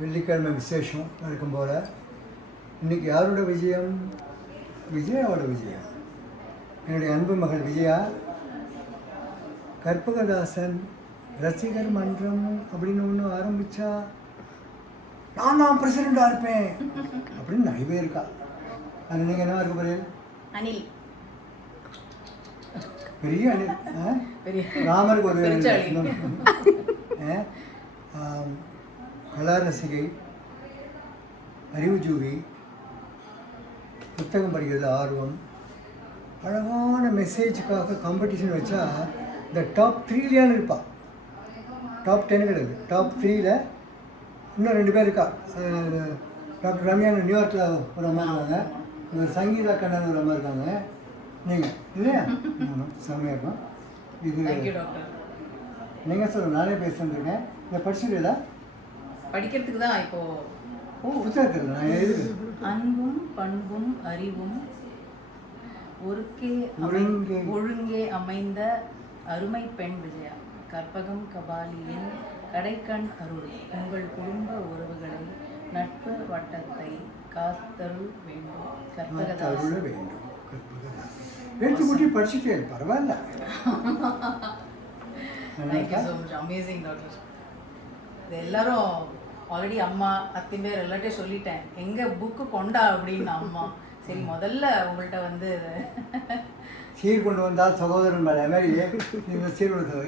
வெள்ளிக்கிழமை விசேஷம் நடக்கும் போல் இன்றைக்கி யாரோட விஜயம்? விஜயாவோட விஜயம். என்னுடைய அன்பு மகள் விஜயா கற்பகதாசன் ரசிகர் மன்றம் அப்படின்னு ஒன்று ஆரம்பித்தா நான் பிரசிடெண்ட்டாக இருப்பேன் அப்படின்னு நிறைய இருக்கா. அது நீங்கள் என்ன இருக்க போகிறீங்க? அனில் பெரிய அனில். ராமருக்கு ஒரு கலா ரசிகை, அறிவுஜீவி, புத்தகம் படிக்கிறது ஆர்வம், அழகான மெசேஜுக்காக காம்படிஷன் வச்சா இந்த டாப் 3 இருப்பாள். டாப் 10 கிடையாது, டாப் 3 இன்னும் 2 பேர் இருக்கா. டாக்டர் ரம்யா நியூயார்க்கில் ஒரு அம்மா இருக்காங்க, இவர் சங்கீதா கண்ணன் ஒரு அம்மா இருக்காங்க. நீங்கள் இல்லையா? செம்மையாக இருக்கும் இது. நீங்கள் சொல்லுங்கள், நானே பேசிட்டுருக்கேன். இதை படிச்சுருக்கா? படிக்கிறதுக்கு தான் இப்போ புத்தகத்தில் நான் எழுது அன்பும் பண்பும் அறிவும் ஒழுங்கே அமைந்த அருமை பெண் விஜயா, கற்பகம் கபாலியின் கடைக்கண் அருள், உங்கள் குடும்ப உறவுகளை நட்பு வட்டத்தை காத்தருள் வேண்டும். கற்பகதாசன் வேண்டும். கற்பகதாசன் படிச்சுட்டேன், பரவாயில்ல. Thank you so much. Amazing doctor. இது எல்லாரும் ஆல்ரெடி அம்மா அத்தை பேர் எல்லாத்தையும் சொல்லிட்டேன், எங்கள் புக்கு கொண்டா அப்படின்னு. அம்மா சரி முதல்ல உங்கள்கிட்ட வந்து சீர் கொண்டு வந்தால் சகோதரன் மேலே மாதிரி இந்த சீர் கொண்டு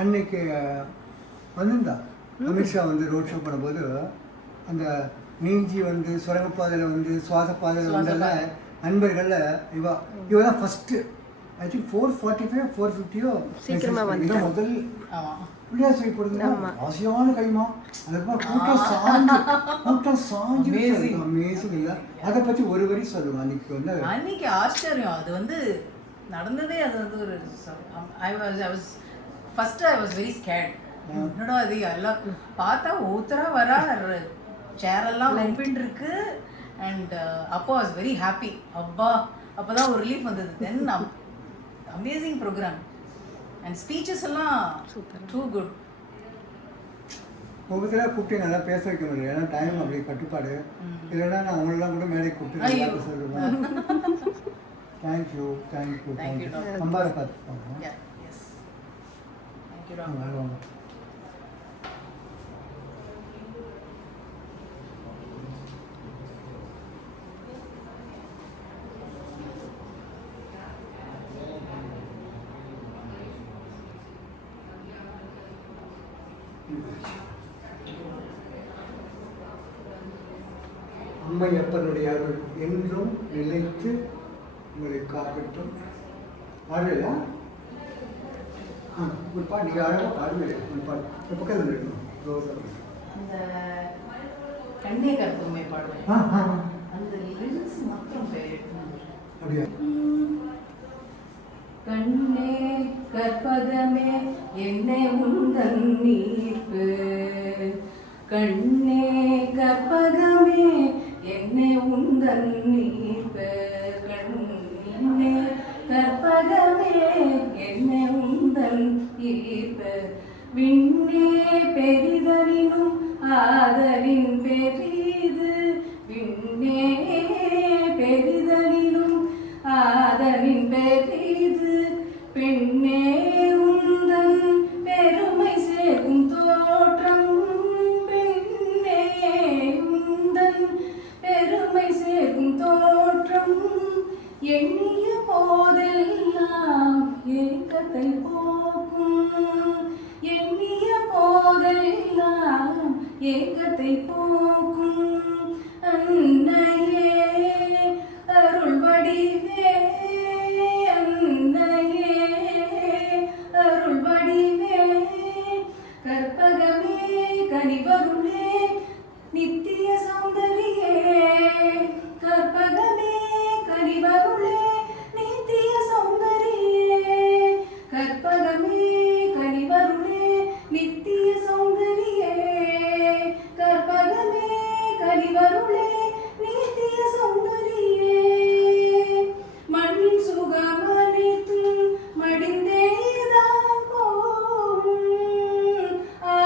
அன்னைக்கு வந்திருந்தா. அமித்ஷா வந்து ரோட் ஷோ பண்ணும்போது அந்த நீஞ்சி வந்து சுரங்கப்பாதையில் வந்து சுவாசப்பாதையில் வந்தெல்லாம் நண்பர்களில் இவ தான் ஃபஸ்ட்டு. ஐ திங்க் 445 450 சீக்கிரமாக வந்து முதல் பிள்ளையா சொல்லி போடுறது ஆசையான கைமா. அதுக்கப்புறம் கூட்டம் சாஞ்சு அமேசிங் இல்லை. அதை பற்றி ஒரு வரி சொல்லுவோம். அன்னைக்கு வந்து அன்னைக்கு ஆச்சரியம். அது வந்து நடந்ததே அது வந்து ஒரு ஐ வாஸ் வெரி ஸ்கேர்ட். என்னடா அது எல்லாம் பார்த்தா ஒருத்தராக வரா, சேரெல்லாம் ஓப்பன் இருக்கு. அண்ட் அப்போ வாஸ் வெரி ஹாப்பி. அப்பா அப்போ தான் ஒரு ரிலீஃப் வந்தது. தென் அமேசிங் ப்ரோக்ராம் அண்ட் ஸ்பீச்சஸ் எல்லாம் டூ குட். ஒவ்வொருத்தராக கூப்பிட்டு நல்லா பேச வைக்க முடியும், ஏன்னா டைம் அப்படி கட்டுப்பாடு. இல்லைன்னா நான் அவங்களெலாம் கூட மேலே கூப்பிட்டு சொல்லுவேன். Thank you thank you thank you. நம்பாரை பார்த்துக்கோங்க. வாங்க. அம்மையப்பனுடைய அருள் என்றும் நிலைத்து உங்களை காக்கட்டும். பாடலையா? ஒரு பாட்டு நீங்கள் அழகாக பாடுங்க. ஒரு பாட்டு பக்கத்தில் இருக்கணும். அந்த கண்ணே கற்பகமே பாடுவேன். அந்த லிரிக்ஸ் மாத்திரம் அப்படியா? கண்ணே கற்பகமே என்னை உந்தன் நீர்ப்பு, கண்ணே கற்பகமே என்னை உந்தன் நீர்ப்பு, கண்ணே கற்பகமே என்னை உந்தன் ஈர்ப்பு, விண்ணே பெரிதனினும் ஆதரின் பெரிது, விண்ணே பெரிதனினும் ஆதரின் பெரிது, பெண்ணே உந்தன் பெருமை சேர்க்கும் தோற்றம், பெண்ணே உந்தன் பெருமை சேர்க்கும் தோற்றம், எண்ணிய போதெல்லாம் ஏக்கத்தை போக்கும், எண்ணிய போதெல்லாம் ஏக்கத்தை போக்கும், அன்னையே அருள் வடிவே, அன்னையே அருள் வடிவே, கற்பகமே கனிவருளே நித்திய சௌந்தரியே, கற்பகமே கனிவருளே நித்திய சௌந்தரியே, கற்பகமே கனிவருளே நித்திய சௌந்தரியே, கற்பகமே கனிவருளே நித்திய சௌந்தரியே, மண்ணின் சுகமனைத்தும் மடிந்தேதான் போகும், ஆ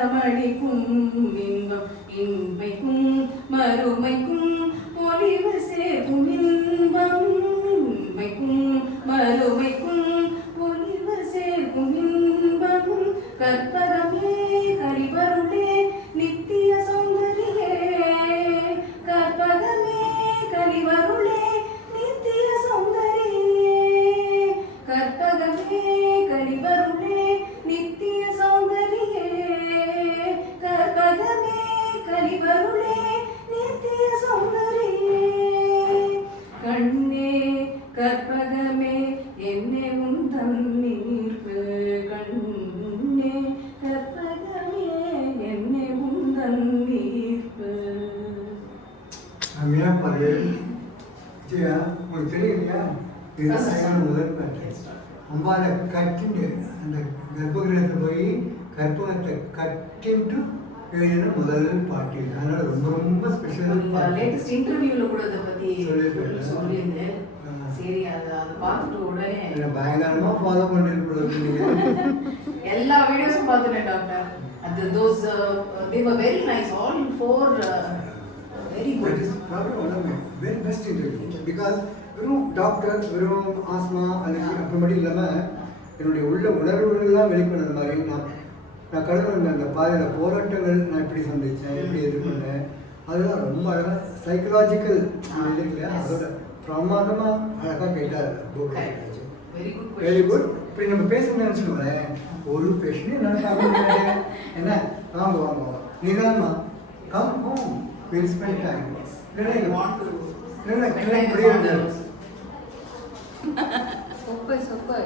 மணமணிக்கும் இன்பம் இன்மைக்கும் மறுமைக்கும் பொலிவு சேர்க்கும் இன்பம் இன்மைக்கும் மறுமைக்கும் பொலிவு சேர்க்கும் இன்பம் கற்பகமே கரிவருளே நித்திய சௌந்தரியே கற்பகமே கரிவருளே நித்திய சௌந்தரியே கற்பகமே கரிவருளே நித்திய சௌந்தரியே கற்பகமே கரிவருளே நித்திய சௌந்தரியே கண்ணே கற்பகமே என்னே உந்தம் நீர்ப்பு கண்ணே கற்பகமே என்னே உந்தம் நீர்ப்பு. மீனா பாரு விஜயா, உங்களுக்கு தெரியும் இல்லையா? இதுதான் சரியான முதல் பாட்டு. அம்பாவை கட்டிண்டு அந்த கர்ப்பகிரகத்தை போய் கற்பகத்தை கட்டின்ட்டு எழுதின முதல் பாட்டு. அதனால ரொம்ப ரொம்ப ஸ்பெஷல் பாட்டு. லேட்டஸ்ட் இன்டர்வியூல கூட அதை பத்தி சொல்லியிருக்கேன். சொல்லியிருந்தேன். சரி அதை பார்த்துட்டு உடனே என்னை பயங்கரமா ஃபாலோ பண்ணிட்டு எல்லா வீடியோஸும் பார்த்துட்டேன் டாக்டர். அது those they were very nice, all four very good. That is probably one of my very best interviews because வெறும் டாக்டர் வெறும் ஆஸ்மா அலர்ஜி அப்படி மட்டும் இல்லாமல் என்னுடைய உள்ள உணர்வுகள்லாம் வெளிக்கொண்டது மாதிரி நான் கடந்து வந்த அந்த பாதையில் போராட்டங்கள் நான் எப்படி சந்தித்தேன், எப்படி எதிர்கொண்டேன், அதெல்லாம் ரொம்ப அழகாக சைக்கலாஜிக்கல் இது இல்லையா, அதோட பிரமாதமாக அழகாக கேட்டார். Very good question. Very good. இப்படி நம்ம பேசணும்னு நினச்சிக்கோங்களேன், ஒரு பேஷனே நான் பார்க்க என்ன வாங்க வாங்க நீதான்மா come home will spend time. I want to இல்லை spend time with முடியாது. others. Super, super.